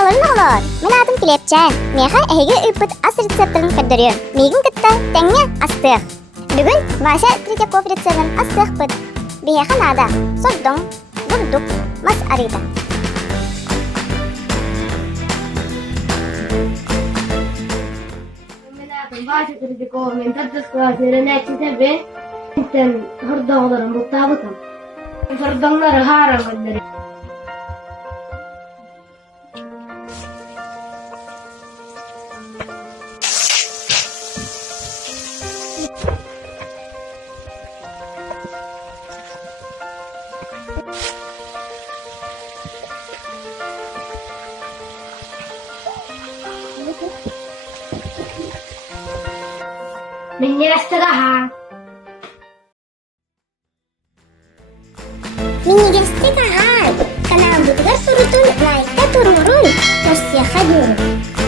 Ağlar. Мен adım Kilepçen. Meha әйге үпіт ас рецепторын кірдірем. Мегін кітті тәңе астық. Бүгін Вася Третьяков рецептін астық бұд. Бейеха нада. Сордың, бұрдық, мас арыда. Мен adım Vasa Tretьяков. Мен 4 класс нәтижесі бен. Мен хұрдағыларым бұл табытым. Хұрдағылары харам кірдірем. Мен нерестіға Минигестик ага. Канал Будгар сурутун лайкта турурун. Тосия хадюру.